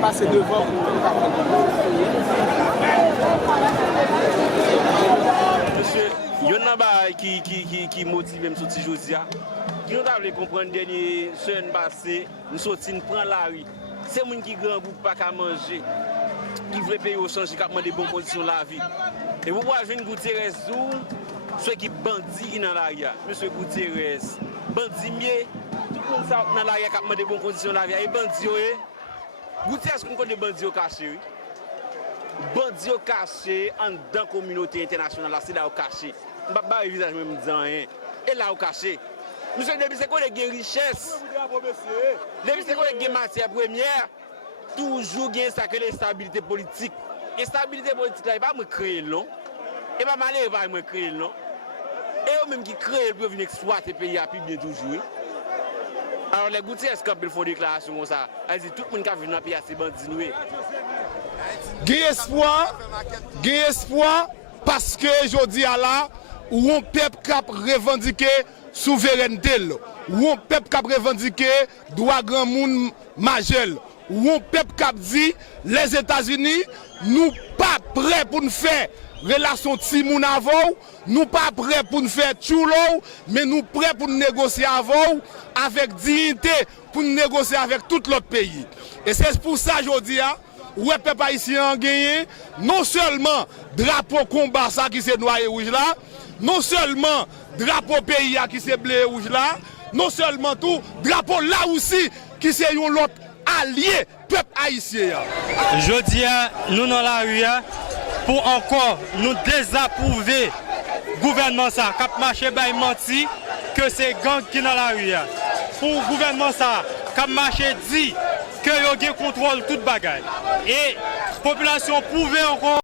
passer devant Monsieur, il y en a qui motive même sorti aujourd'hui. Qui nous avons comprendre dernier semaine passée, nous sortis, nous prenons la rue. C'est les gens qui grand groupe pas qu'à manger, qui veulent payer au change, qui ont des bonnes conditions de la vie. Et vous voyez une Gutiérrez ou ceux qui bandits qui dans l'arrière, monsieur Gutiérrez, bandits mieux, tout le monde dans l'arrière qui ont des bonnes conditions de la vie. Et bandits, Gutiérrez, qu'on connaît des bandits cachés. Bandits cachés en dans la communauté internationale, c'est là où caché. Je ne vais pas visage même disant rien. Et là où caché. Monsieur, depuis c'est qu'on a des richesses, depuis c'est qu'on a des matières premières, toujours il y a ça que l'instabilité politique. L'instabilité politique, là, il ne va pas me créer non. Et pas mal, il va me créer non. Et eux-mêmes qui créent, ils peuvent exploiter le pays à plus bien toujours. Alors les Gutiérrez, quand ils font des déclarations comme ça, ils disent tout le monde qui a vu dans le pays, c'est bandit. Gain espoir parce que je dis à là où on peuple cap revendiquer souveraineté, où on peuple cap revendiquer droit grand monde majeur, où on peuple cap dit les États-Unis nous pas prêts pour nous faire relation timoun avant, nous pas prêts pour nous faire tchoulo, mais nous prêts pour nous négocier avant avec dignité pour nous négocier avec tout l'autre pays. Et c'est pour ça je dis ouais, peuple haïtien a gagné, non seulement drapeau combat ça qui c'est noir et rouge là, non seulement drapeau pays qui c'est bleu et rouge là, non seulement tout, drapeau là aussi qui c'est un autre allié peuple haïtien. Je dis nous dans la rue pour encore nous désapprouver gouvernement ça, cap marché bay menti que c'est gang qui dans la rue. Pour gouvernement ça, cap marché dit que yo gen contrôle toute bagaille. Et population pouvait encore